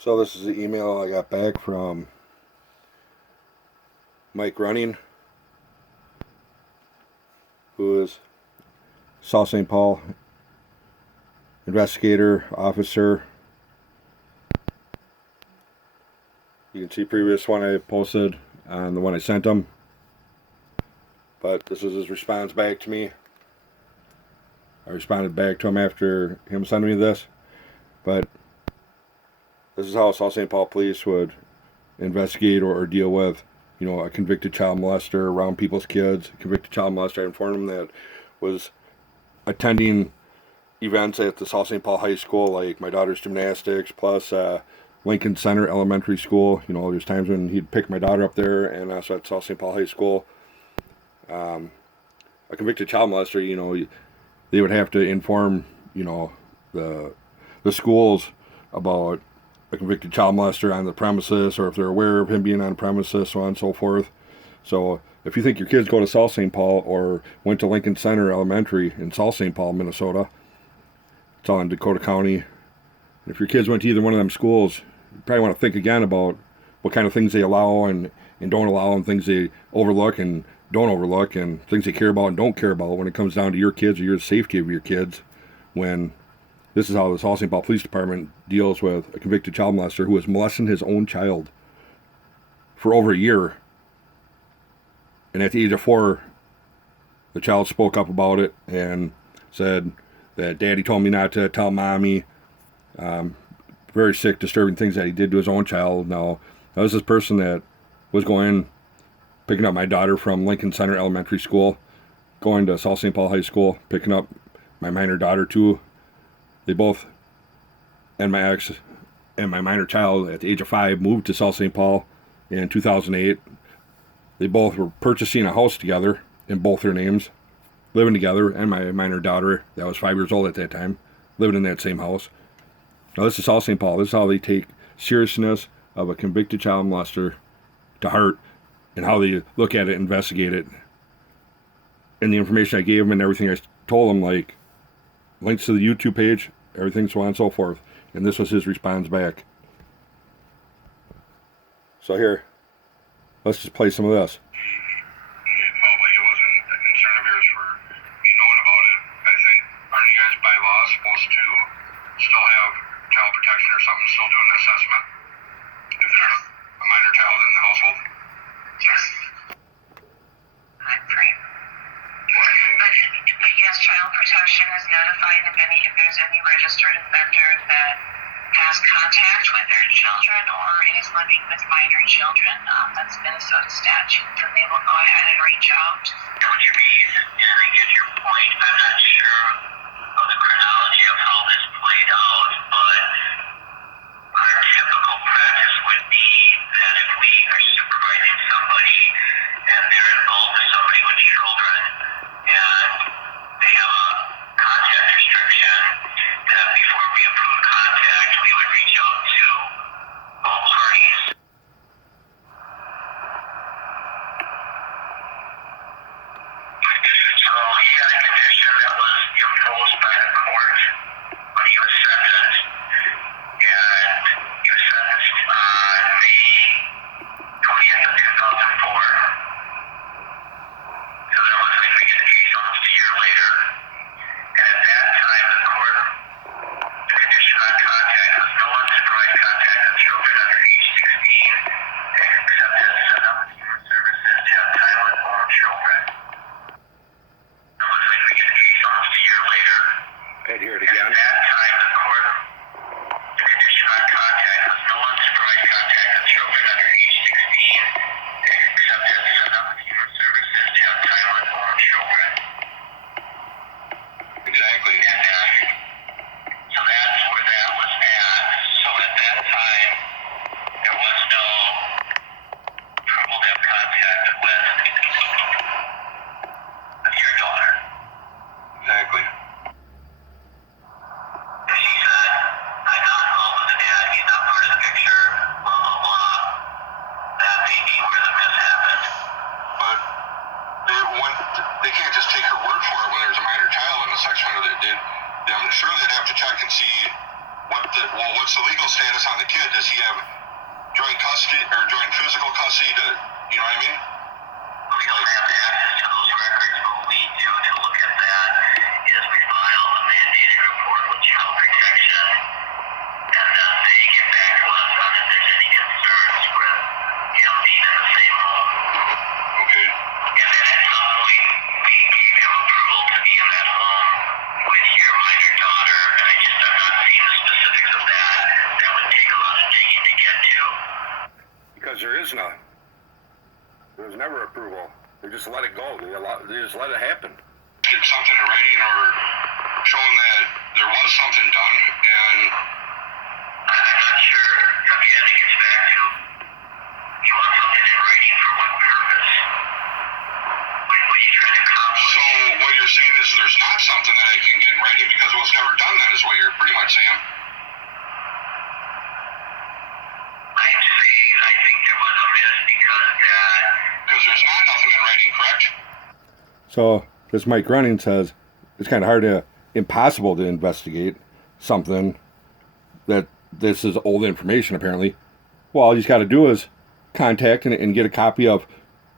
So this is the email I got back from Mike Running, who is South St. Paul investigator, officer. You can see previous one I posted on the one I sent him. But this is his response back to me. I responded back to him after him sending me this. But this is how South St. Paul police would investigate or deal with, a convicted child molester around people's kids. A convicted child molester, I informed him that was attending events at the South St. Paul High School, like my daughter's gymnastics, plus Lincoln Center Elementary School. There's times when he'd pick my daughter up there, and also at South St. Paul High School. A convicted child molester, they would have to inform, the schools about a convicted child molester on the premises, or if they're aware of him being on the premises, so on and so forth. So if you think your kids go to South St. Paul or went to Lincoln Center Elementary in South St. Paul, Minnesota, it's all in Dakota County. And if your kids went to either one of them schools, you probably want to think again about what kind of things they allow and don't allow, and things they overlook and don't overlook, and things they care about and don't care about when it comes down to your kids or your safety of your kids. When this is how the South St. Paul Police Department deals with a convicted child molester who was molesting his own child for over a year. And at the age of 4, the child spoke up about it and said that Daddy told me not to tell Mommy. Very sick, disturbing things that he did to his own child. Now, that was this person that was picking up my daughter from Lincoln Center Elementary School, going to South St. Paul High School, picking up my minor daughter too. They both, and my ex and my minor child at the age of 5, moved to South St. Paul in 2008. They both were purchasing a house together in both their names, living together, and my minor daughter, that was 5 years old at that time, living in that same house. Now this is South St. Paul. This is how they take seriousness of a convicted child molester to heart, and how they look at it, investigate it. And the information I gave them and everything I told them, like links to the YouTube page, everything, so on and so forth. And this was his response back. So here, let's just play some of this. It felt like it wasn't a concern of yours for me knowing about it. I think, aren't you guys by law supposed to still have child protection or something, still doing an assessment if there's a minor child in the household? Yes. I'm free. But yes, child protection is notified if there's any registered offender that has contact with their children or is living with minor children. That's Minnesota statute, then they will go ahead and reach out. I know what you mean, and I get your point. I'm not sure of the chronology of how this played out, but our typical practice would be that if we are supervising somebody and they're involved with somebody with children and they have a contact restriction, that before we approve contact, we would reach out to all parties. So he had a condition that was imposed by the court when he was sentenced, and he was sentenced on May 20th of 2004. So that was like we get the case almost a year later. And at that time, the court, the condition on contact was no unsupervised contact with children under age 16, except as set up in human services to have time with more children. It looks like we get the case almost a year later. I'd hear it And again. at that time, the court, the condition on contact was no unsupervised contact with children under age 16, except as set up in human services to have time with more children. Exactly. And so that's where that was at. So at that time, there was no what's the legal status on the kid? Does he have joint custody or joint physical custody to, you know what I mean? We don't have access to those records. What we do to look at that is we file a mandated report with child protection, and then they get back to us on if there's any concerns with him being in the same home. Okay. And then at some point, we gave him approval to be in that home with your minor daughter, and I'm not seeing the specifics of that. That would take a lot of digging to get to. Because there is none. There's never approval. They just let it go. They just let it happen. Get something in writing or showing that there was something done, and I'm not sure. Again, it gets back to you want something in writing for what purpose? What are you trying to accomplish? so what you're saying is there's not something that I can get in writing because it was never done. That is what you're pretty much saying. I'm saying I think there was a miss Because there's not nothing in writing, correct? So this Mike Running says it's kind of hard to, impossible to investigate something that this is old information apparently. Well, all he's got to do is contact and get a copy of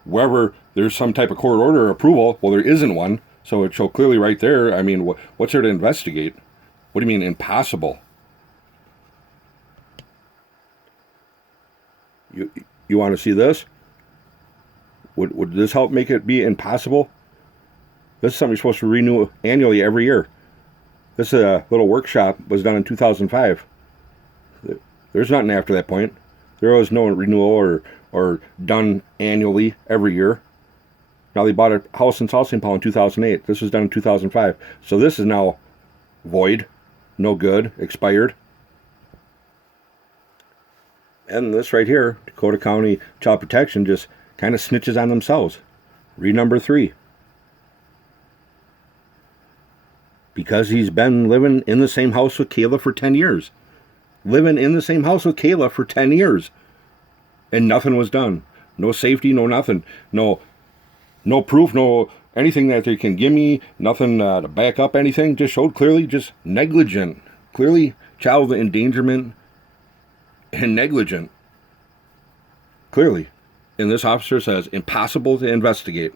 wherever there's some type of court order or approval. Well, there isn't one, so it showed clearly right there. I mean, what's there to investigate? What do you mean impossible? You want to see this? Would this help make it be impossible? This is something you're supposed to renew annually every year. This little workshop was done in 2005. There's nothing after that point. There was no renewal or done annually every year. Now they bought a house in South St. Paul in 2008. This was done in 2005. So this is now void, no good, expired. And this right here, Dakota County Child Protection just kind of snitches on themselves. Read number 3. Because he's been living in the same house with Kayla for 10 years. Living in the same house with Kayla for 10 years. And nothing was done. No safety, no nothing. No proof, no anything that they can give me. Nothing to back up anything. Just showed clearly just negligent. Clearly child endangerment and negligent. Clearly. And this officer says impossible to investigate.